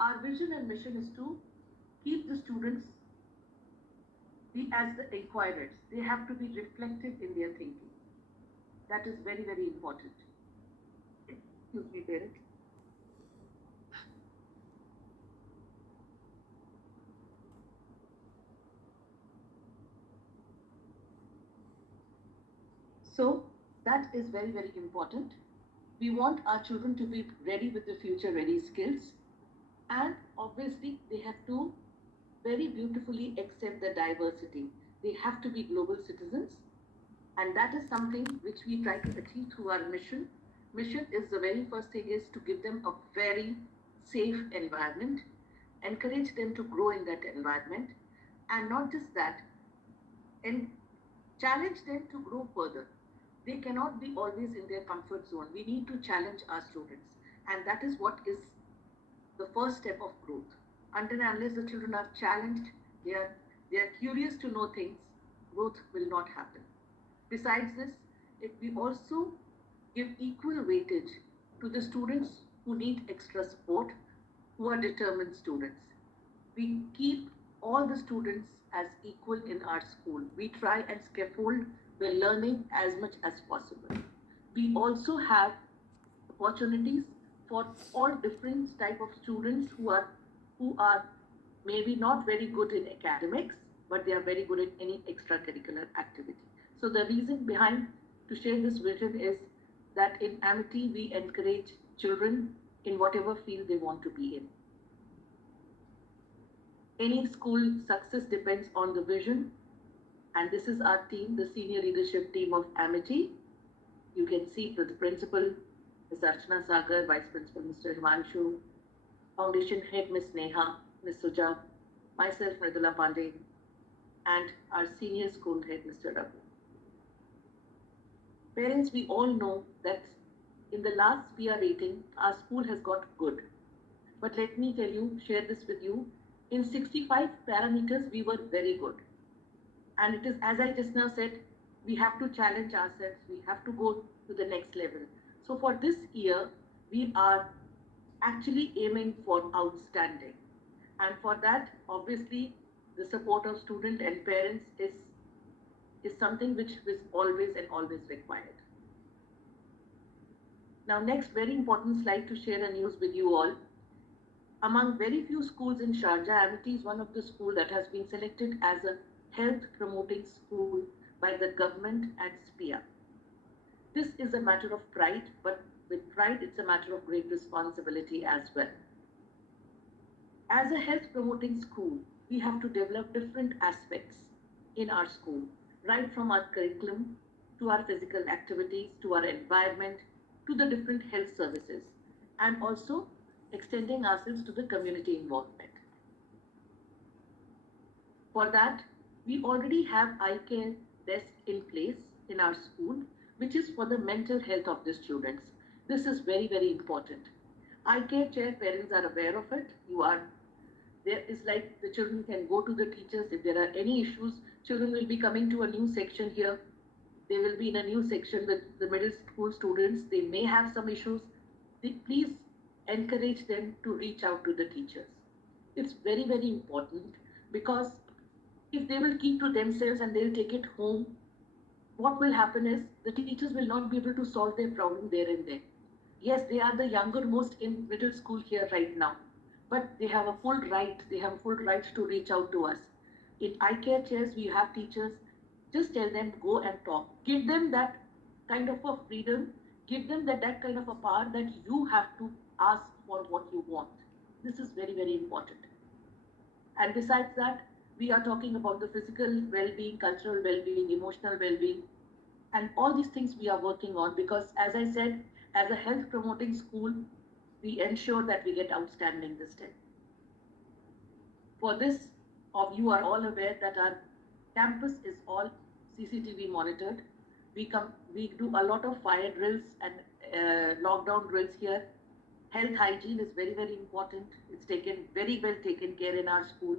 Our vision and mission is to keep the students be as the inquirers. They have to be reflective in their thinking. That is very, very important. Excuse me, parent. So that is very, very important. We want our children to be ready with the future ready skills, and obviously they have to very beautifully accept the diversity. They have to be global citizens, and that is something which we try to achieve through our mission. Mission is the very first thing is to give them a very safe environment, encourage them to grow in that environment, and not just that, and challenge them to grow further. They cannot be always in their comfort zone. We need to challenge our students, and that is what is the first step of growth. Until and unless the children are challenged, they are curious to know things, growth will not happen. Besides this, we also give equal weightage to the students who need extra support, who are determined students. We keep all the students as equal in our school. We try and scaffold the learning as much as possible. We also have opportunities for all different type of students who are maybe not very good in academics, but they are very good in any extracurricular activity. So the reason behind to share this vision is that in Amity we encourage children in whatever field they want to be in. Any school success depends on the vision, and this is our team, the senior leadership team of Amity. You can see the principal, Ms. Archana Sagar, Vice Principal Mr. Himanshu, Foundation Head Ms. Neha, Ms. Suja, myself Mridula Pandey, and our senior school head Mr. Raghu. Parents, we all know that in the last PR rating, our school has got good. But let me tell you, share this with you. In 65 parameters, we were very good. And it is, as I just now said, we have to challenge ourselves. We have to go to the next level. So for this year, we are actually aiming for outstanding. And for that, obviously, the support of student and parents is something which is always and always required. Now, next very important slide to share a news with you all. Among very few schools in Sharjah, Amity is one of the schools that has been selected as a health promoting school by the government and SPIA. This is a matter of pride, but with pride, it's a matter of great responsibility as well. As a health promoting school, we have to develop different aspects in our school, right from our curriculum to our physical activities, to our environment, to the different health services, and also extending ourselves to the community involvement. For that, we already have eye care desk in place in our school, which is for the mental health of the students. This is very, very important. Eye care chair, parents are aware of it. You are there is like the children can go to the teachers if there are any issues. Children will be coming to a new section here. They will be in a new section with the middle school students. They may have some issues. Please encourage them to reach out to the teachers. It's very, very important because if they will keep to themselves and they'll take it home, what will happen is the teachers will not be able to solve their problem there and then. Yes, they are the younger most in middle school here right now, but they have a full right, to reach out to us. In eye care chairs, we have teachers, just tell them, go and talk. Give them that kind of a freedom, give them that kind of a power that you have to ask for what you want. This is very, very important. And besides that, we are talking about the physical well-being, cultural well-being, emotional well-being, and all these things we are working on because, as I said, as a health promoting school, we ensure that we get outstanding this time. For this, you are all aware that our campus is all CCTV monitored. We do a lot of fire drills and lockdown drills here. Health hygiene is very, very important. It's taken very well taken care in our school.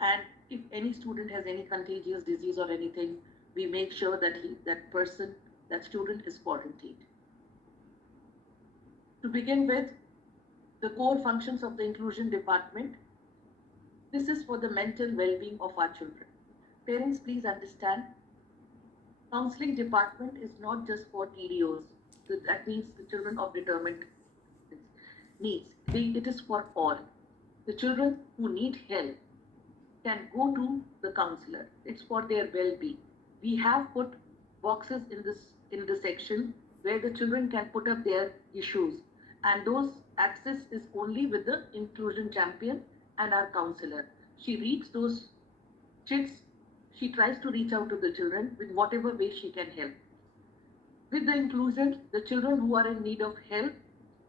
And if any student has any contagious disease or anything, we make sure that that student is quarantined. To begin with, The core functions of the inclusion department. This is for the mental well-being of our children. Parents, please understand, counseling department is not just for TDOs. That means the children of determined needs. It is for all. The children who need help can go to the counselor. It's for their well-being. We have put boxes in the section where the children can put up their issues, and those access is only with the inclusion champion and our counselor. She reads those chits. She tries to reach out to the children with whatever way she can help. With the inclusion, the children who are in need of help,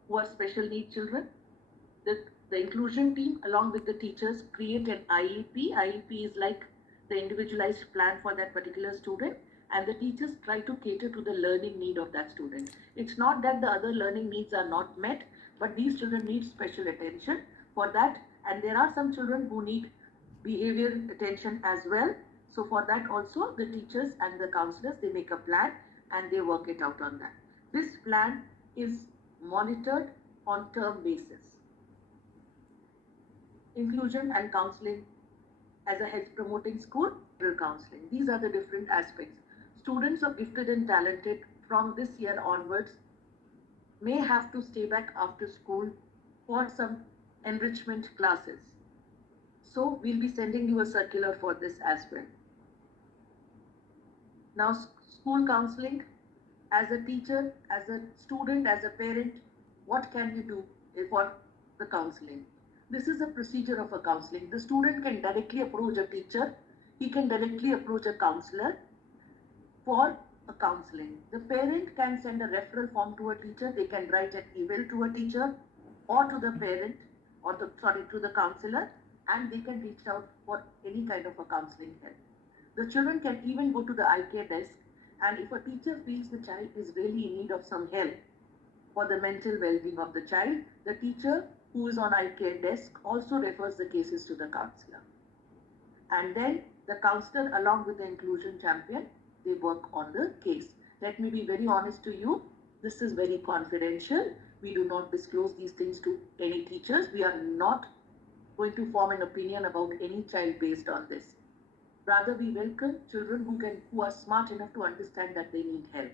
who are special need children, the, the inclusion team along with the teachers create an IEP. IEP is like the individualized plan for that particular student, and the teachers try to cater to the learning need of that student. It's not that the other learning needs are not met, but these children need special attention for that, and there are some children who need behavioral attention as well. So for that also the teachers and the counselors, they make a plan and they work it out on that. This plan is monitored on term basis. Inclusion and counseling as a health promoting school, counseling. These are the different aspects. Students of gifted and talented from this year onwards may have to stay back after school for some enrichment classes. So we'll be sending you a circular for this as well. Now, school counseling, as a teacher, as a student, as a parent, what can you do for the counseling? This is a procedure of a counseling. The student can directly approach a teacher. He can directly approach a counselor for a counseling. The parent can send a referral form to a teacher. They can write an email to a teacher or to the parent or to the counselor, and they can reach out for any kind of a counseling help. The children can even go to the eye care desk, and if a teacher feels the child is really in need of some help for the mental well-being of the child, the teacher who is on eye care desk also refers the cases to the counselor. And then the counselor along with the inclusion champion, they work on the case. Let me be very honest to you, this is very confidential. We do not disclose these things to any teachers. We are not going to form an opinion about any child based on this. Rather, we welcome children who are smart enough to understand that they need help.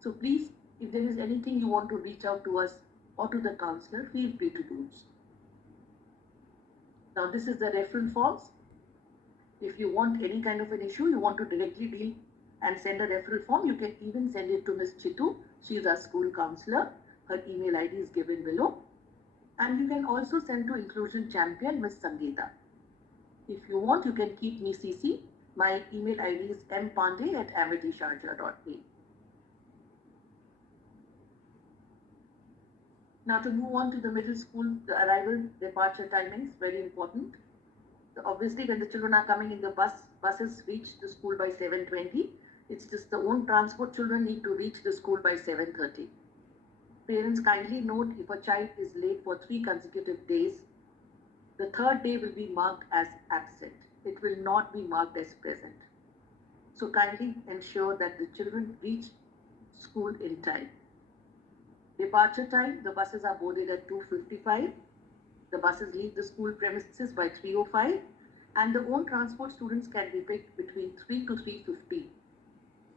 So please, if there is anything you want to reach out to us or to the counselor, feel free to do so. Now, this is the referral forms. If you want any kind of an issue, you want to directly deal and send a referral form, you can even send it to Ms. Chitu. She is our school counselor. Her email ID is given below. And you can also send to Inclusion Champion, Ms. Sangeeta. If you want, you can keep me CC. My email ID is mpandey@amitysharjah.in. Now to move on to the middle school, the arrival departure timings, very important. So obviously, when the children are coming in the buses reach the school by 7:20. It's just the own transport children need to reach the school by 7:30. Parents, kindly note, if a child is late for 3 consecutive days, the third day will be marked as absent. It will not be marked as present. So kindly ensure that the children reach school in time. Departure time, the buses are boarded at 2:55. The buses leave the school premises by 3:05, and the own transport students can be picked between 3 to 3:50.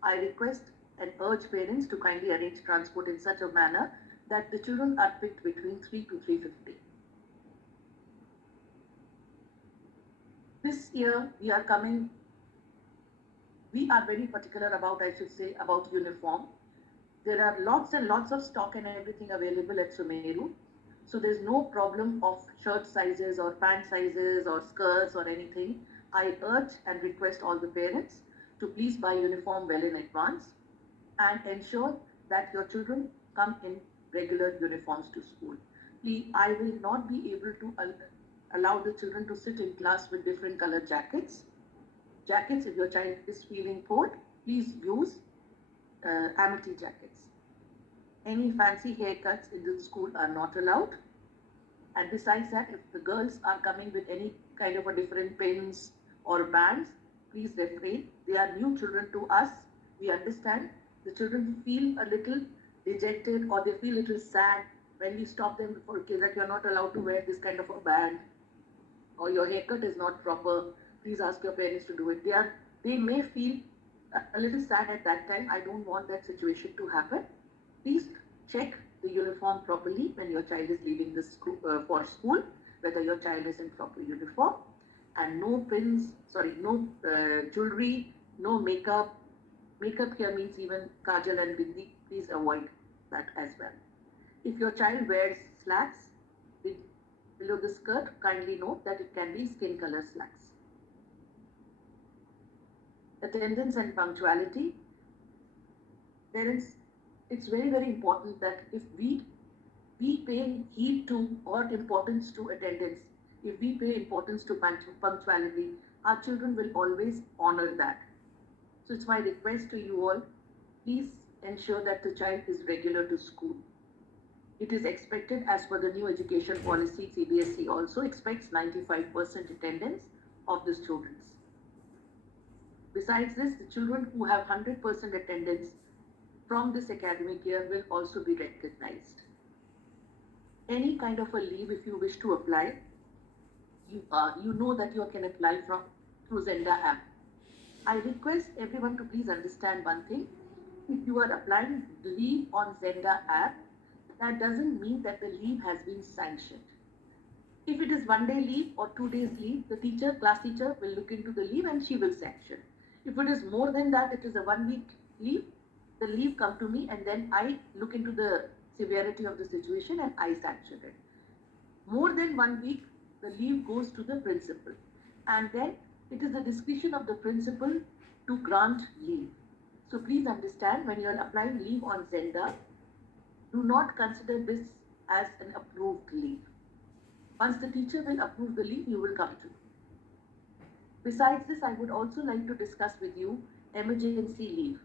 I request and urge parents to kindly arrange transport in such a manner that the children are picked between 3 to 3:50. This year we are very particular about, I should say, about uniform. There are lots and lots of stock and everything available at Sumeru. So there's no problem of shirt sizes or pant sizes or skirts or anything. I urge and request all the parents to please buy uniform well in advance and ensure that your children come in regular uniforms to school. Please, I will not be able to allow the children to sit in class with different colored jackets. Jackets, if your child is feeling cold, please use amity jackets. Any fancy haircuts in the school are not allowed. And besides that, if the girls are coming with any kind of a different pins or bands, please refrain. They are new children to us. We understand the children feel a little dejected or they feel a little sad when we stop them for kids that you're not allowed to wear this kind of a band, or your haircut is not proper, please ask your parents to do it. They may feel a little sad at that time. I don't want that situation to happen. Please check the uniform properly when your child is leaving the school for school, whether your child is in proper uniform, and no pins, sorry, no jewelry, no makeup. Makeup here means even kajal and bindi. Please avoid that as well. If your child wears slacks below the skirt, kindly note that it can be skin color slacks. Attendance and punctuality. Parents, it's very, very important that if we pay heed to or importance to attendance, if we pay importance to punctuality, our children will always honor that. So it's my request to you all, please ensure that the child is regular to school. It is expected as per the new education policy, CBSE also expects 95% attendance of the students. Besides this, the children who have 100% attendance from this academic year will also be recognized. Any kind of a leave, if you wish to apply, you know that you can apply through Zenda app. I request everyone to please understand one thing. If you are applying leave on Zenda app, that doesn't mean that the leave has been sanctioned. If it is 1 day leave or 2 days leave, the class teacher will look into the leave and she will sanction. If it is more than that, it is a 1 week leave, the leave come to me and then I look into the severity of the situation and I sanction it. More than 1 week, the leave goes to the principal. And then it is the discretion of the principal to grant leave. So please understand, when you are applying leave on Zenda, do not consider this as an approved leave. Once the teacher will approve the leave, you will come to. Besides this, I would also like to discuss with you emergency leave.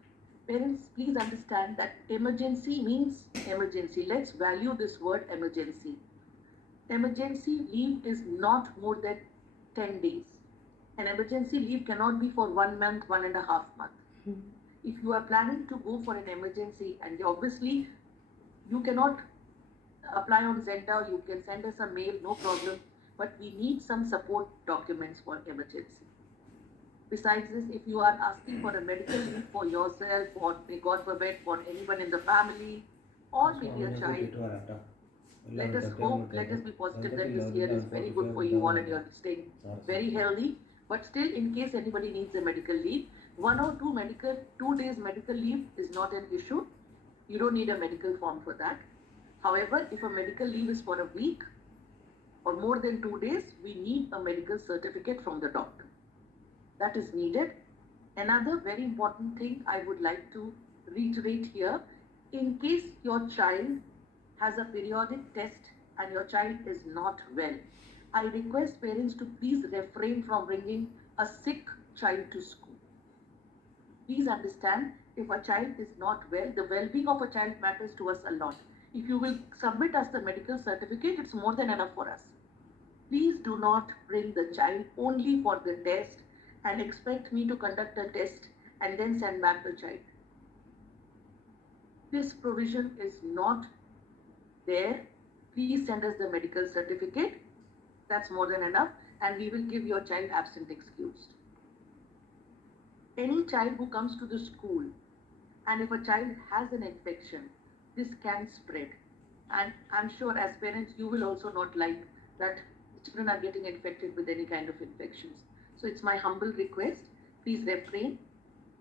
Parents, please understand that emergency means emergency. Let's value this word emergency. Emergency leave is not more than 10 days. An emergency leave cannot be for 1 month, 1.5 months. If you are planning to go for an emergency, and obviously you cannot apply on Zenda, you can send us a mail, no problem, but we need some support documents for emergency. Besides this, if you are asking for a medical leave for yourself or may God forbid for anyone in the family or maybe a child, let us hope, let us be positive that this year is very good for you all and you're staying very healthy. But still, in case anybody needs a medical leave, 1 or 2 days medical leave is not an issue. You don't need a medical form for that. However, if a medical leave is for a week or more than 2 days, we need a medical certificate from the doctor. That is needed. Another very important thing I would like to reiterate here, in case your child has a periodic test and your child is not well, I request parents to please refrain from bringing a sick child to school. Please understand, if a child is not well, the well-being of a child matters to us a lot. If you will submit us the medical certificate, it's more than enough for us. Please do not bring the child only for the test and expect me to conduct a test and then send back the child. This provision is not there. Please send us the medical certificate. That's more than enough, and we will give your child absent excused. Any child who comes to the school, and if a child has an infection, this can spread. And I'm sure as parents, you will also not like that children are getting infected with any kind of infections. So it's my humble request, please refrain.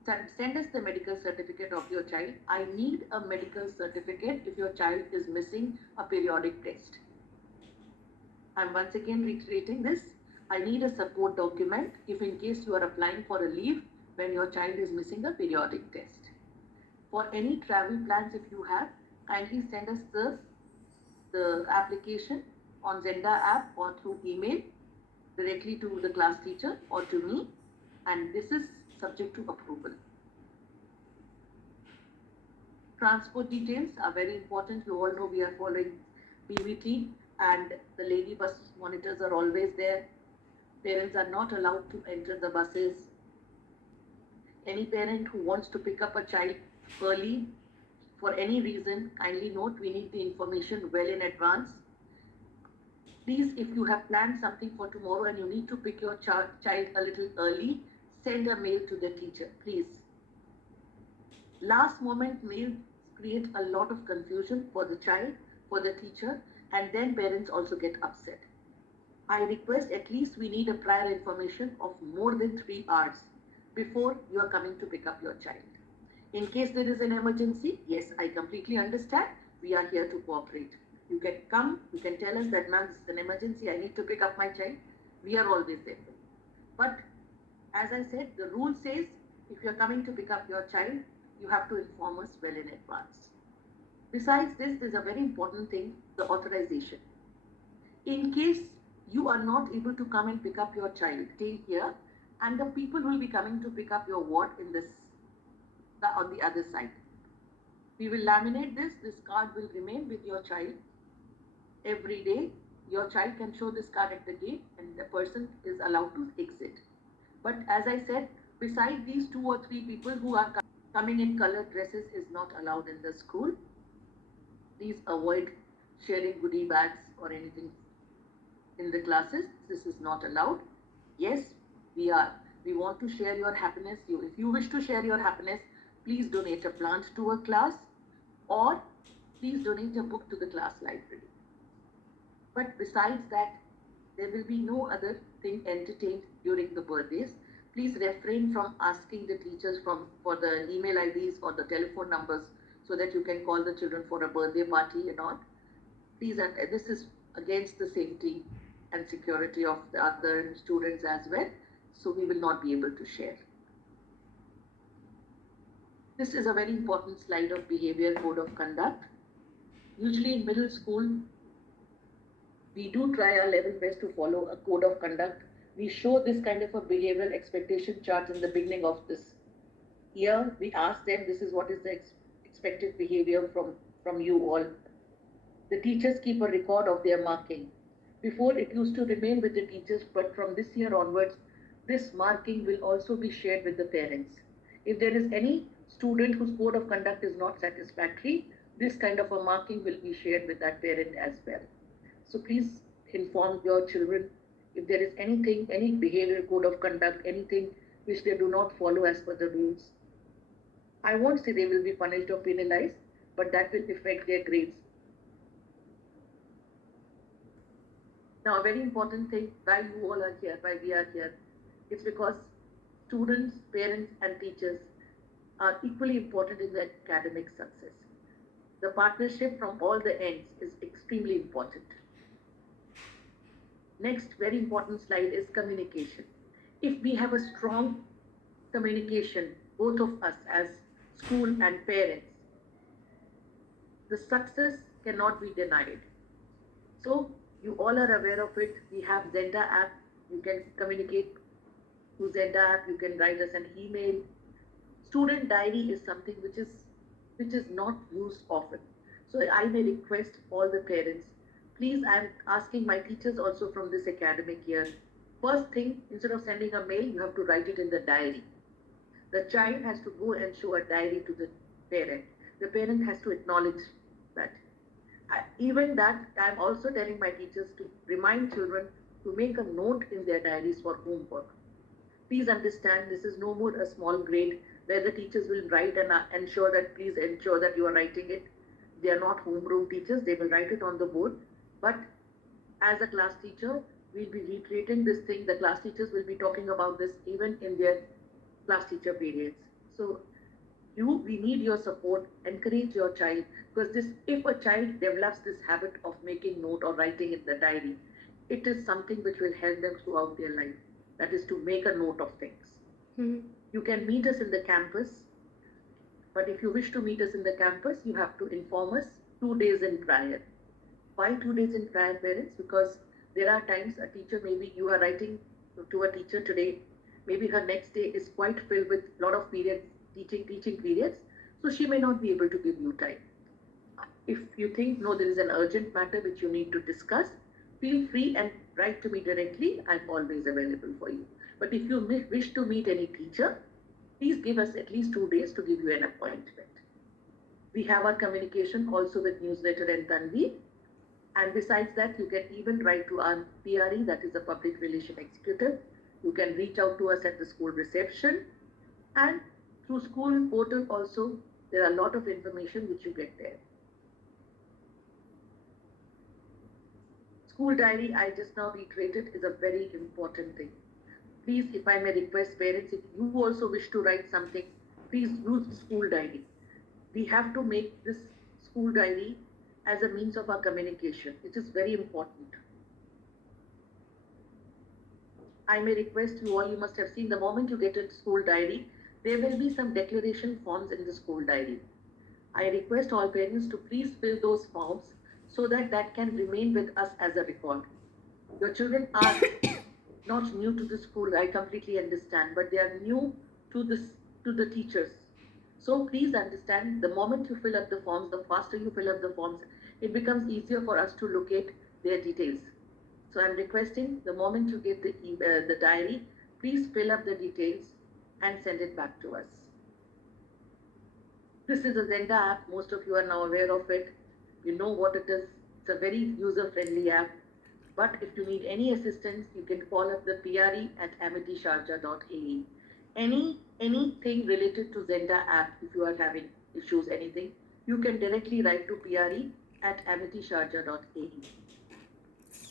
Send us the medical certificate of your child. I need a medical certificate if your child is missing a periodic test. I'm once again reiterating this. I need a support document if in case you are applying for a leave when your child is missing a periodic test. For any travel plans if you have, kindly send us the application on Zenda app or through email directly to the class teacher or to me, and this is subject to approval. Transport details are very important. You all know we are following PVT and the lady bus monitors are always there. Parents are not allowed to enter the buses. Any parent who wants to pick up a child early For any reason, kindly note we need the information well in advance. Please, if you have planned something for tomorrow and you need to pick your child a little early, send a mail to the teacher, please. Last moment mails create a lot of confusion for the child, for the teacher, and then parents also get upset. I request at least we need a prior information of more than 3 hours before you are coming to pick up your child. In case there is an emergency, yes, I completely understand. We are here to cooperate. You can come, you can tell us that, ma'am, this is an emergency, I need to pick up my child. We are always there. But as I said, the rule says if you are coming to pick up your child, you have to inform us well in advance. Besides this, there's a very important thing, the authorization. In case you are not able to come and pick up your child, stay here, and the people will be coming to pick up your ward in this on the other side. We will laminate this. This card will remain with your child. Every day, your child can show this card at the gate and the person is allowed to exit. But as I said, beside these 2 or 3 people who are coming in colored dresses is not allowed in the school. Please avoid sharing goodie bags or anything in the classes. This is not allowed. Yes, we want to share your happiness. If you wish to share your happiness, please donate a plant to a class or please donate a book to the class library. But besides that, there will be no other thing entertained during the birthdays. Please refrain from asking the teachers for the email IDs or the telephone numbers so that you can call the children for a birthday party and all. Please, and this is against the safety and security of the other students as well. So we will not be able to share. This is a very important slide of behavior code of conduct. Usually in middle school, we do try our level best to follow a code of conduct. We show this kind of a behavioral expectation chart in the beginning of this year. We ask them, this is what is the expected behavior from you all. The teachers keep a record of their marking. Before it used to remain with the teachers, but from this year onwards, this marking will also be shared with the parents. If there is any student whose code of conduct is not satisfactory, this kind of a marking will be shared with that parent as well. So please inform your children if there is anything, any behavioral code of conduct, anything which they do not follow as per the rules. I won't say they will be punished or penalized, but that will affect their grades. Now, a very important thing, why you all are here, why we are here, it's because students, parents, and teachers are equally important in the academic success. The partnership from all the ends is extremely important. Next, very important slide is communication. If we have a strong communication, both of us as school and parents, the success cannot be denied. So you all are aware of it. We have Zenda app. You can communicate through Zenda app. You can write us an email. Student diary is something which is not used often. So I may request all the parents, please, I'm asking my teachers also from this academic year. First thing, instead of sending a mail, you have to write it in the diary. The child has to go and show a diary to the parent. The parent has to acknowledge that. Even that, I'm also telling my teachers to remind children to make a note in their diaries for homework. Please understand, this is no more a small grade where the teachers will write and ensure that, please ensure that you are writing it. They are not homeroom teachers, they will write it on the board. But as a class teacher, we'll be reiterating this thing. The class teachers will be talking about this even in their class teacher periods. So we need your support, encourage your child, because if a child develops this habit of making note or writing in the diary, it is something which will help them throughout their life. That is to make a note of things. Mm-hmm. You can meet us in the campus, but if you wish to meet us in the campus, you have to inform us 2 days in prior. Why 2 days in prior, parents? Because there are times a teacher, maybe you are writing to a teacher today, maybe her next day is quite filled with a lot of periods, teaching periods, so she may not be able to give you time. If you think, no, there is an urgent matter which you need to discuss, feel free and write to me directly. I'm always available for you. But if you wish to meet any teacher, please give us at least 2 days to give you an appointment. We have our communication also with newsletter and Tanvi. And besides that, you can even write to our PRE, that is a public relation executive. You can reach out to us at the school reception. And through school portal also, there are a lot of information which you get there. School diary, I just now reiterated, is a very important thing. Please, if I may request parents, if you also wish to write something, please use school diary. We have to make this school diary as a means of our communication. It is very important. I may request you all, you must have seen the moment you get a school diary, there will be some declaration forms in the school diary. I request all parents to please fill those forms so that that can remain with us as a record. Your children are not new to the school, I completely understand, but they are new to this to the teachers. So please understand, the moment you fill up the forms, the faster you fill up the forms, it becomes easier for us to locate their details. So I'm requesting, the moment you get the diary, please fill up the details and send it back to us. This is a Zenda app. Most of you are now aware of it. You know what it is. It's a very user-friendly app. But if you need any assistance, you can call up the PRE at amitysharjah.ae. Anything related to Zenda app, if you are having issues, anything, you can directly write to PRE at amitysharjah.ae.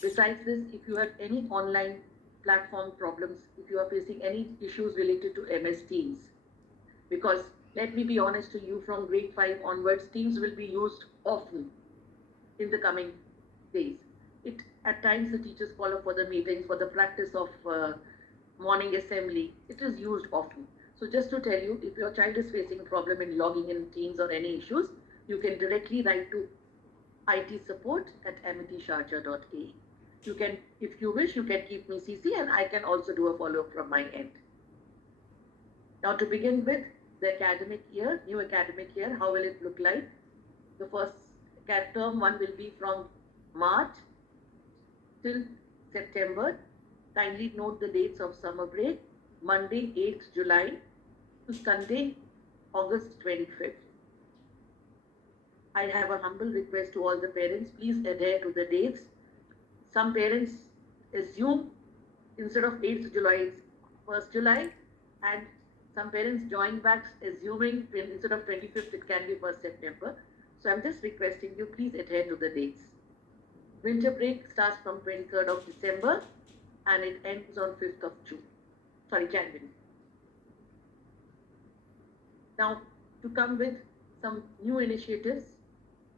Besides this, if you have any online platform problems, if you are facing any issues related to MS Teams, because let me be honest to you, from grade 5 onwards, Teams will be used often in the coming days. At times the teachers call up for the meetings, for the practice of morning assembly. It is used often. So just to tell you, if your child is facing a problem in logging in Teams or any issues, you can directly write to IT support at amitysharjah.ae. You can, if you wish, you can keep me CC and I can also do a follow-up from my end. Now to begin with, the academic year, new academic year, how will it look like? The first term one will be from March till September. Kindly note the dates of summer break, Monday 8th July to Sunday August 25th. I have a humble request to all the parents, please adhere to the dates. Some parents assume instead of 8th July, it's 1st July, and some parents join back assuming instead of 25th, it can be 1st September. So I'm just requesting you, please adhere to the dates. Winter break starts from 23rd of December and it ends on 5th of January. Now, to come with some new initiatives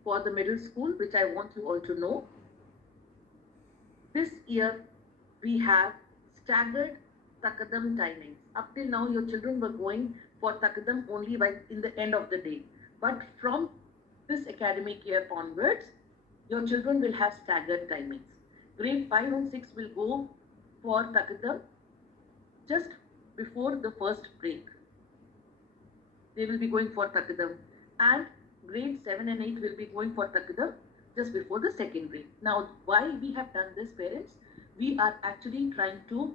for the middle school, which I want you all to know. This year, we have staggered Takadam timings. Up till now, your children were going for Takadam only in the end of the day. But from this academic year onwards, your children will have staggered timings. Grade 5 and 6 will go for Takadam just before the first break. They will be going for Takadam. And grade 7 and 8 will be going for Takadam just before the second break. Now, why we have done this, parents? We are actually trying to,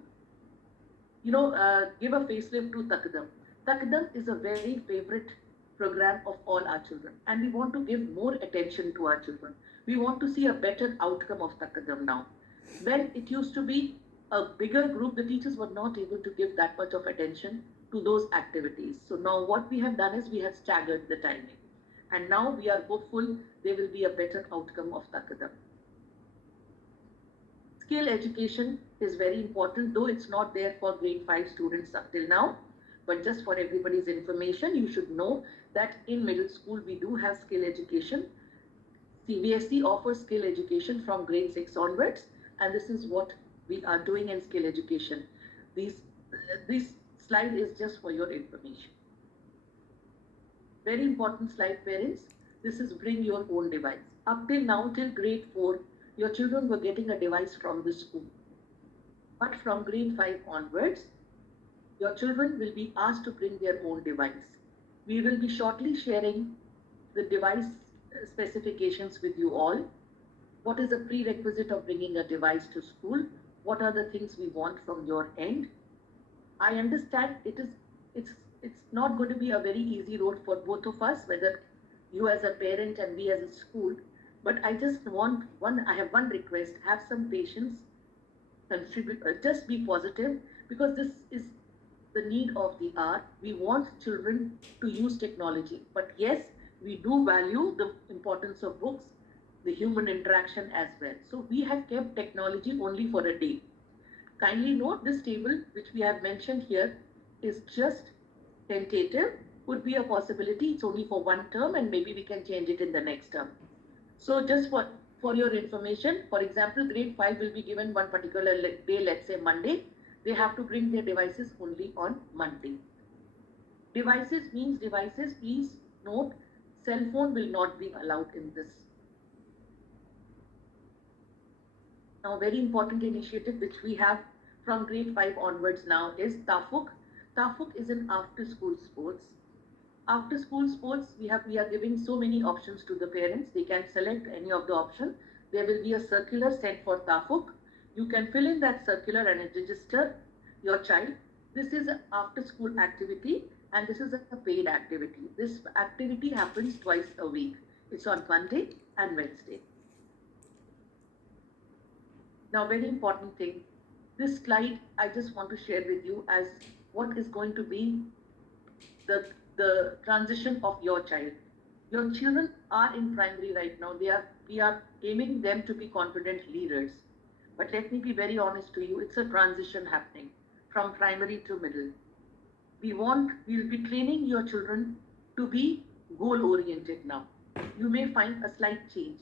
give a facelift to Takadam. Takadam is a very favorite program of all our children, and we want to give more attention to our children. We want to see a better outcome of Takadam now. When it used to be a bigger group, the teachers were not able to give that much of attention to those activities. So now what we have done is we have staggered the timing. And now we are hopeful there will be a better outcome of Takadam. Skill education is very important, though it's not there for grade 5 students up till now. But just for everybody's information, you should know that in middle school we do have skill education. CBSE offers skill education from grade 6 onwards, and this is what we are doing in skill education. This slide is just for your information. Very important slide, parents. This is bring your own device. Up till now, till grade 4, your children were getting a device from the school. But from grade 5 onwards, your children will be asked to bring their own device. We will be shortly sharing the device specifications with you all. What is the prerequisite of bringing a device to school? What are the things we want from your end? I understand it's not going to be a very easy road for both of us, whether you as a parent and we as a school. But I just want one, I have one request, have some patience, contribute, just be positive, because this is the need of the hour. We want children to use technology, but yes, we do value the importance of books, the human interaction as well. So we have kept technology only for a day. Kindly note this table, which we have mentioned here, is just tentative, could be a possibility. It's only for one term, and maybe we can change it in the next term. So just for your information, for example, grade 5 will be given one particular day, let's say Monday. They have to bring their devices only on Monday. Devices means devices, please note, cell phone will not be allowed in this. Now, very important initiative which we have from grade 5 onwards now is Tafuk. Tafuk is an after school sports. After school sports, we are giving so many options to the parents. They can select any of the option. There will be a circular sent for Tafuk. You can fill in that circular and register your child. This is an after school activity, and this is a paid activity. This activity happens twice a week. It's on Monday and Wednesday. Now, very important thing. This slide I just want to share with you as what is going to be the transition of your child. Your children are in primary right now. We are aiming them to be confident leaders. But let me be very honest to you, it's a transition happening from primary to middle. We'll be training your children to be goal oriented now. You may find a slight change.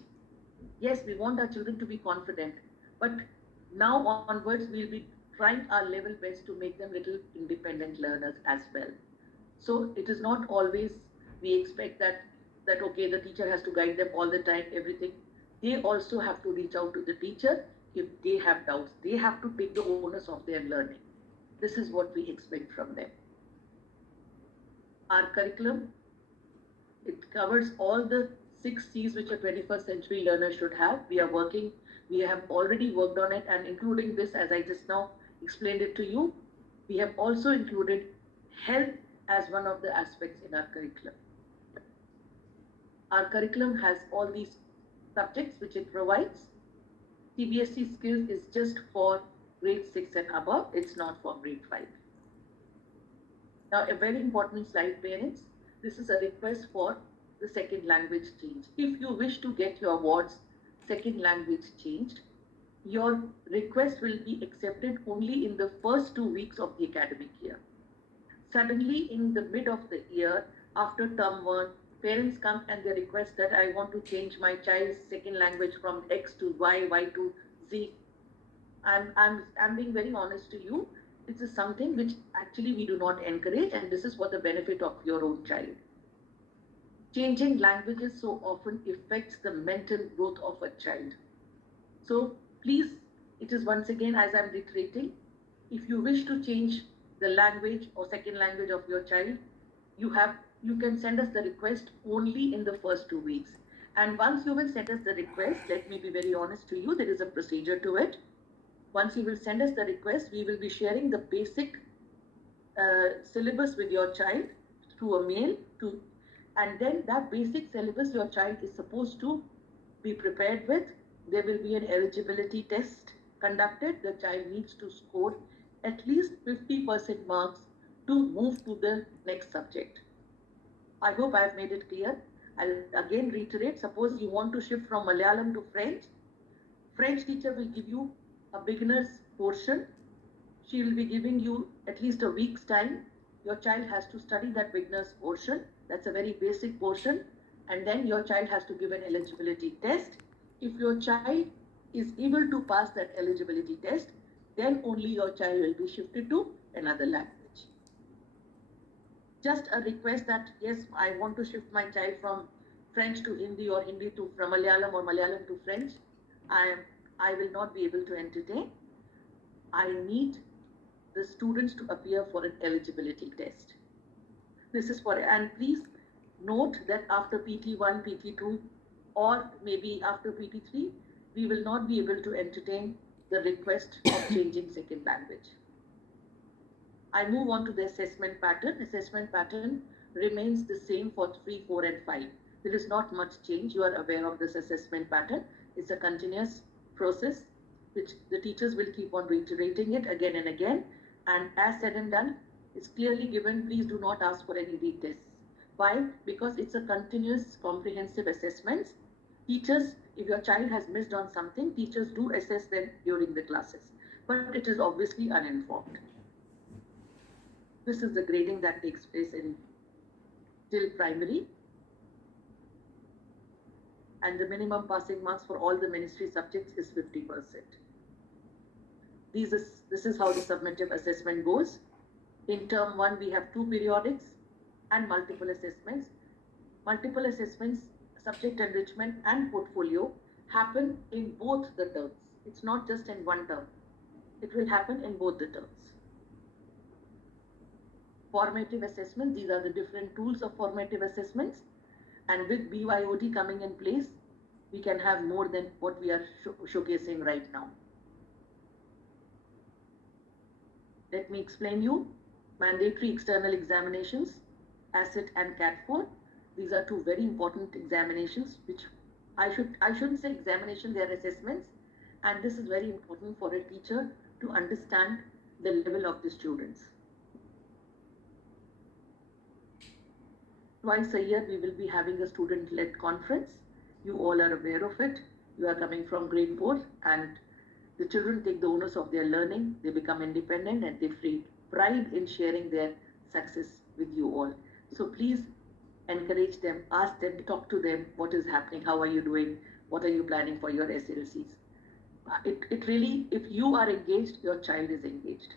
Yes, we want our children to be confident, but now onwards we'll be trying our level best to make them little independent learners as well. So it is not always we expect that okay, the teacher has to guide them all the time, everything. They also have to reach out to the teacher if they have doubts. They have to take the onus of their learning. This is what we expect from them. Our curriculum, it covers all the 6 C's which a 21st century learner should have. We have already worked on it, and including this, as I just now explained it to you, we have also included health as one of the aspects in our curriculum. Our curriculum has all these subjects which it provides. CBSE skills is just for grade 6 and above, it's not for grade 5. Now, a very important slide, parents. This is a request for the second language change. If you wish to get your wards second language changed, your request will be accepted only in the first 2 weeks of the academic year. Suddenly, in the mid of the year, after term 1, parents come and they request that I want to change my child's second language from X to Y, Y to Z. I'm being very honest to you. This is something which actually we do not encourage, and this is for the benefit of your own child. Changing languages so often affects the mental growth of a child. So please, it is once again, as I'm reiterating, if you wish to change the language or second language of your child, you can send us the request only in the first 2 weeks. And once you will send us the request, let me be very honest to you, there is a procedure to it. Once you will send us the request, we will be sharing the basic syllabus with your child through a mail, and then that basic syllabus your child is supposed to be prepared with. There will be an eligibility test conducted. The child needs to score at least 50% marks to move to the next subject. I hope I have made it clear. I'll again reiterate, suppose you want to shift from Malayalam to French. French teacher will give you a beginner's portion. She will be giving you at least a week's time. Your child has to study that beginner's portion. That's a very basic portion. And then your child has to give an eligibility test. If your child is able to pass that eligibility test, then only your child will be shifted to another language. Just a request that, yes, I want to shift my child from French to Hindi or Hindi to from Malayalam or Malayalam to French. I will not be able to entertain. I need the students to appear for an eligibility test. This is for, and please note that after PT1, PT2, or maybe after PT3, we will not be able to entertain the request of changing second language. I move on to the assessment pattern. Assessment pattern remains the same for 3, 4, and 5. There is not much change. You are aware of this assessment pattern. It's a continuous process which the teachers will keep on reiterating it again and again. And as said and done, it's clearly given. Please do not ask for any retests. Why? Because it's a continuous comprehensive assessment. Teachers, if your child has missed on something, teachers do assess them during the classes. But it is obviously uninformed. This is the grading that takes place in till primary. And the minimum passing marks for all the ministry subjects is 50%. This is how the summative assessment goes. In term 1, we have 2 periodics and multiple assessments. Multiple assessments, subject enrichment and portfolio happen in both the terms. It's not just in one term. It will happen in both the terms. Formative assessment, these are the different tools of formative assessments. And with BYOD coming in place, we can have more than what we are showcasing right now. Let me explain you. Mandatory external examinations, ACIT and CAT4. These are two very important examinations, which I shouldn't say examination, they are assessments. And this is very important for a teacher to understand the level of the students. Twice a year, we will be having a student-led conference. You all are aware of it. You are coming from grade 4 and the children take the onus of their learning. They become independent and they feel pride in sharing their success with you all. So please encourage them, ask them, talk to them, what is happening, how are you doing, what are you planning for your SLCs. It really, if you are engaged, your child is engaged.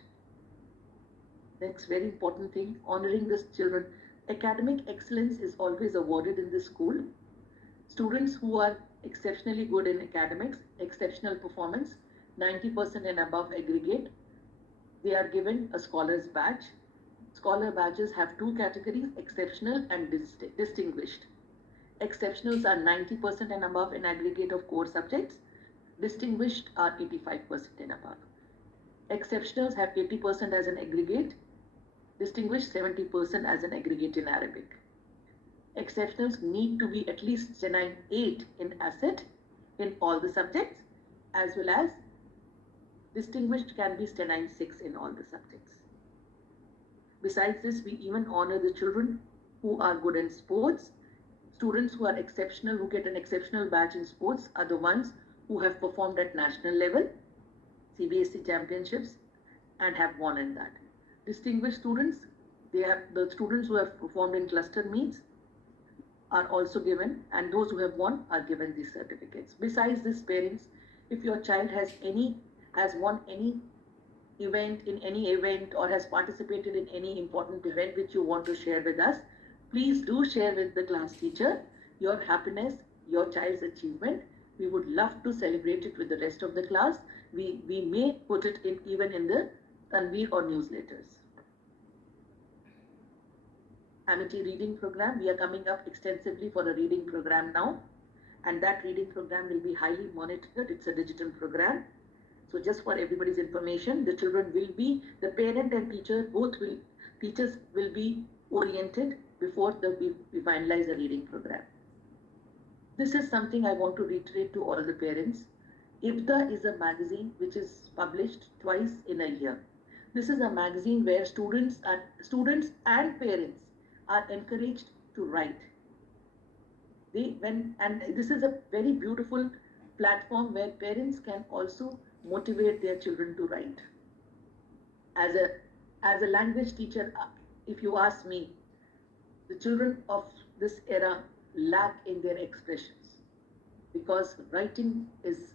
Next very important thing, honoring the children. Academic excellence is always awarded in the school. Students who are exceptionally good in academics, exceptional performance, 90% and above aggregate, they are given a scholar's badge. Scholar badges have two categories, exceptional and distinguished. Exceptionals are 90% and above in aggregate of core subjects. Distinguished are 85% and above. Exceptionals have 80% as an aggregate. Distinguished 70% as an aggregate in Arabic. Exceptionals need to be at least Cenine 8 in ACIT in all the subjects, as well as distinguished can be Cenine 6 in all the subjects. Besides this, we even honor the children who are good in sports. Students who are exceptional, who get an exceptional badge in sports, are the ones who have performed at national level, CBSE championships, and have won in that. Distinguished students, the students who have performed in cluster meets are also given, and those who have won are given these certificates. Besides this, parents, if your child has won any event in any event or has participated in any important event which you want to share with us, please do share with the class teacher your happiness, your child's achievement. We would love to celebrate it with the rest of the class. We may put it in even in the Tanveer or newsletters. Amity reading program. We are coming up extensively for a reading program now, and that reading program will be highly monitored. It's a digital program. So just for everybody's information, the children will be, the parent and teacher, teachers will be oriented before we finalize a reading program. This is something I want to reiterate to all the parents. IFTA is a magazine which is published twice in a year. This is a magazine where students and parents are encouraged to write. And this is a very beautiful platform where parents can also motivate their children to write. As a language teacher, if you ask me, the children of this era lack in their expressions because writing is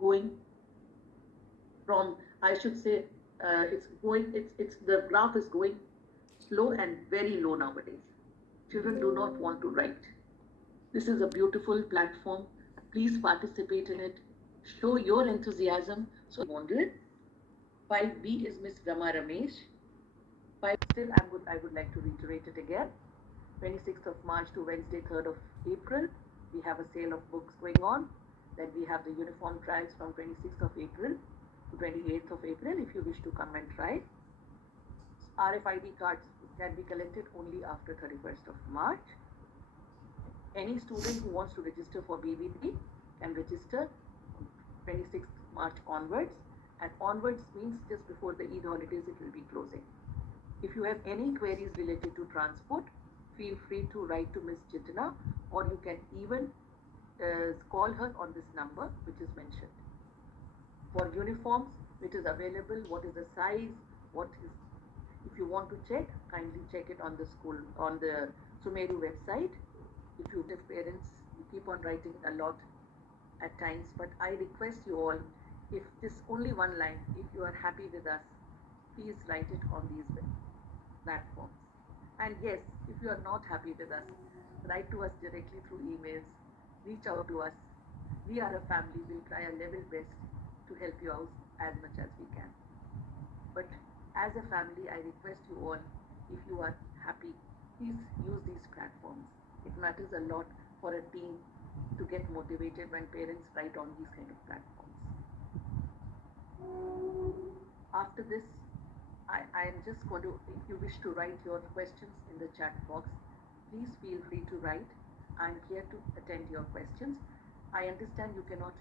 going from, I should say, the graph is going slow and very low nowadays. Children do not want to write. This is a beautiful platform. Please participate in it. Show your enthusiasm. So, 5B is Miss Rama Ramesh. Still, I would like to reiterate it again. 26th of March to Wednesday, 3rd of April, we have a sale of books going on. Then we have the uniform trials from 26th of April to 28th of April if you wish to come and try. RFID cards can be collected only after 31st of March. Any student who wants to register for BBD can register 26th March onwards, and onwards means just before the Eid holidays it will be closing. If you have any queries related to transport, feel free to write to Ms. Chitna, or you can even call her on this number which is mentioned. For uniforms, which is available, what is the size, what is, if you want to check, kindly check it on the school, on the Sumeru website. If you have parents, you keep on writing a lot at times, but I request you all, if this only one line, if you are happy with us, please write it on these platforms. And yes, if you are not happy with us, write to us directly through emails, reach out to us. We are a family, we'll try our level best to help you out as much as we can. But as a family, I request you all, if you are happy, please use these platforms. It matters a lot for a team to get motivated when parents write on these kind of platforms. After this, I am just going to, if you wish to write your questions in the chat box, please feel free to write. I am here to attend your questions. I understand you cannot